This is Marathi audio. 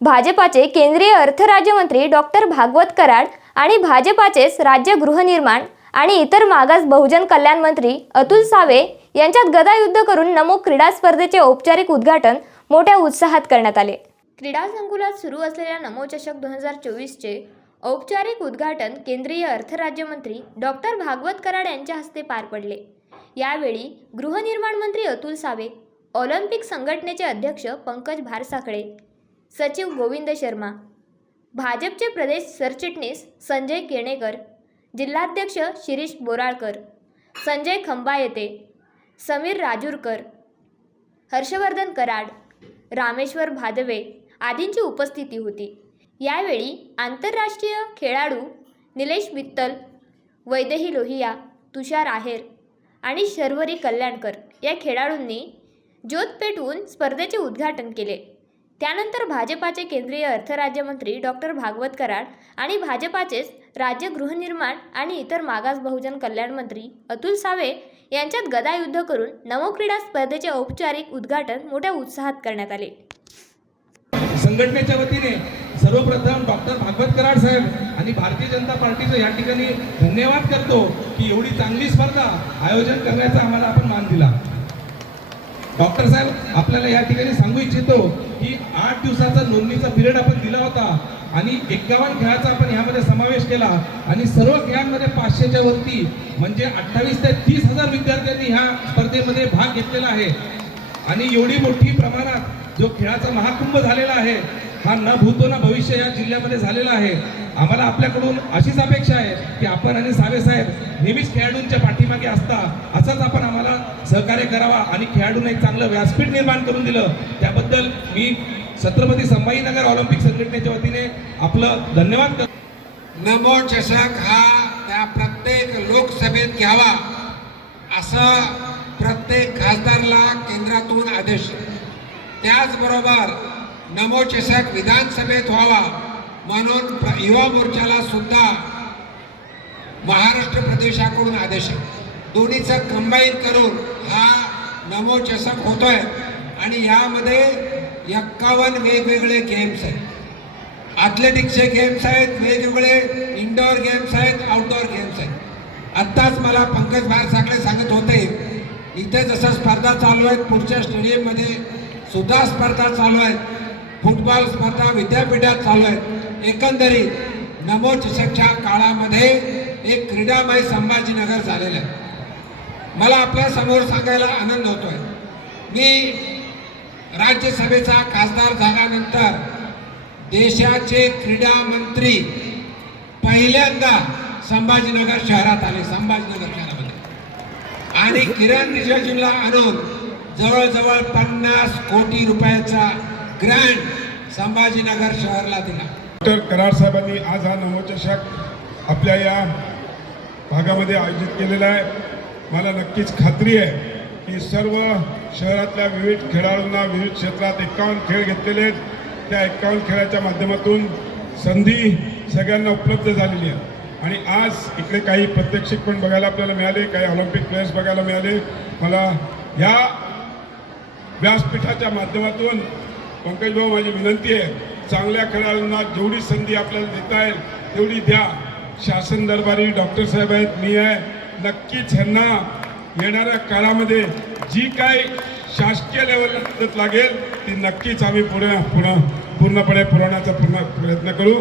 भाजपाचे केंद्रीय अर्थ राज्यमंत्री डॉक्टर भागवत कराड आणि भाजपाचेच राज्य गृहनिर्माण आणि इतर मागास बहुजन कल्याण मंत्री अतुल सावे यांच्यात गदायुद्ध करून नमो क्रीडा स्पर्धेचे औपचारिक उद्घाटन मोठ्या उत्साहात करण्यात आले. क्रीडा संकुलात सुरू असलेल्या नमो चषक दोन हजार चोवीसचे औपचारिक उद्घाटन केंद्रीय अर्थराज्यमंत्री डॉक्टर भागवत कराड यांच्या हस्ते पार पडले. यावेळी गृहनिर्माण मंत्री अतुल सावे ऑलिम्पिक संघटनेचे अध्यक्ष पंकज भारसाखळे सचिव गोविंद शर्मा भाजपचे प्रदेश सरचिटणीस संजय केणेकर जिल्हाध्यक्ष शिरीष बोराळकर संजय खंबायते समीर राजूरकर हर्षवर्धन कराड रामेश्वर भादवे आदींची उपस्थिती होती. यावेळी आंतरराष्ट्रीय खेळाडू निलेश मित्तल वैदेही लोहिया तुषार आहेर आणि शर्वरी कल्याणकर या खेळाडूंनी ज्योत पेटवून स्पर्धेचे उद्घाटन केले. त्यानंतर भाजपाचे केंद्रीय अर्थ राज्यमंत्री डॉक्टर भागवत कराड आणि भाजपाचेच राज्य गृहनिर्माण आणि इतर मागास बहुजन कल्याण मंत्री अतुल सावे यांच्यात गदायुद्ध करून नमो स्पर्धेचे औपचारिक उद्घाटन मोठ्या उत्साहात करण्यात आले. संघटनेच्या वतीने सर्वप्रथम डॉक्टर भागवत कराड साहेब आणि भारतीय जनता पार्टीचं या ठिकाणी धन्यवाद करतो की एवढी चांगली स्पर्धा आयोजन करण्याचा आम्हाला आपण मान दिला. डॉक्टर साहेब आपल्याला या ठिकाणी सांगू इच्छितो की आठ दिवसाचा नोंदणीचा पिरियड आपण दिला होता आणि एकावन्न खेळाचा आपण यामध्ये समावेश केला आणि सर्व खेळांमध्ये पाचशेच्या वरती म्हणजे अठ्ठावीस ते तीस हजार विद्यार्थ्यांनी ह्या स्पर्धेमध्ये भाग घेतलेला आहे. आणि एवढी मोठी प्रमाणात जो खेळाचा महाकुंभ झालेला आहे हा न भूतो ना भविष्य या जिल्ह्यामध्ये झालेला आहे. आम्हाला आपल्याकडून अशीच अपेक्षा आहे की आपण आणि सावे साहेब नेहमीच खेळाडूंच्या पाठीमागे असता असंच आपण आम्हाला सहकार्य करावा आणि खेळाडूंना एक चांगलं व्यासपीठ निर्माण करून दिलं. त्याबद्दल मी छत्रपती संभाजीनगर ऑलिम्पिक संघटनेच्या वतीने आपलं धन्यवाद करतो. नमो चषक हा त्या प्रत्येक लोकसभेत घ्यावा असं प्रत्येक खासदारला केंद्रातून आदेश. त्याचबरोबर नमो चषक विधानसभेत व्हावा म्हणून युवा मोर्चाला सुद्धा महाराष्ट्र प्रदेशाकडून आदेश आहे. दोन्हीचं कंबाईन करून हा नमो चषक होतोय. आणि यामध्ये एक्कावन्न वेगवेगळे गेम्स आहेत. ॲथलेटिक्सचे गेम्स आहेत वेगवेगळे इंडोर गेम्स आहेत आउटडोअर गेम्स आहेत. आत्ताच मला पंकज बाहेर साकडे सांगत होते इथे जसं स्पर्धा चालू आहेत पुढच्या स्टेडियममध्ये सुद्धा स्पर्धा चालू आहेत. फुटबॉल स्पर्धा विद्यापीठात चालू आहेत. एकंदरीत नमो चषकच्या काळामध्ये एक क्रीडामय संभाजीनगर झालेलं आहे. मला आपल्यासमोर सांगायला आनंद होतोय. मी राज्यसभेचा खासदार झाल्यानंतर देशाचे क्रीडा मंत्री पहिल्यांदा संभाजीनगर शहरात आले संभाजीनगर शहरामध्ये. आणि किरण रिजिजूला आणून जवळजवळ पन्नास कोटी रुपयाचा ग्रँड संभाजीनगर शहरला दिला. डॉक्टर कराड साहेबांनी आज हा नवचषक आपल्या या भागामध्ये आयोजित केलेला आहे. मला नक्कीच खात्री आहे की सर्व शहरातल्या विविध खेळाडूंना विविध क्षेत्रात एकावन्न खेळ घेतलेले आहेत. त्या एकावन्न खेळाच्या माध्यमातून संधी सगळ्यांना उपलब्ध झालेली आहे. आणि आज इकडे काही प्रत्यक्षिक पण बघायला आपल्याला मिळाले काही ऑलिम्पिक प्लेयर्स बघायला मिळाले. मला ह्या व्यासपीठाच्या माध्यमातून पंकजभाऊ माझी विनंती आहे चांगल्या खेळाडूंना जेवढी संधी आपल्याला देता येईल तेवढी द्या. शासन दरबारी डॉक्टर साहेब आहेत मी आहे. नक्कीच ह्यांना येणाऱ्या काळामध्ये जी काय शासकीय लेवलला मदत लागेल ती नक्कीच आम्ही पुढे पुन्हा पूर्णपणे पुरवण्याचा पूर्ण प्रयत्न करू.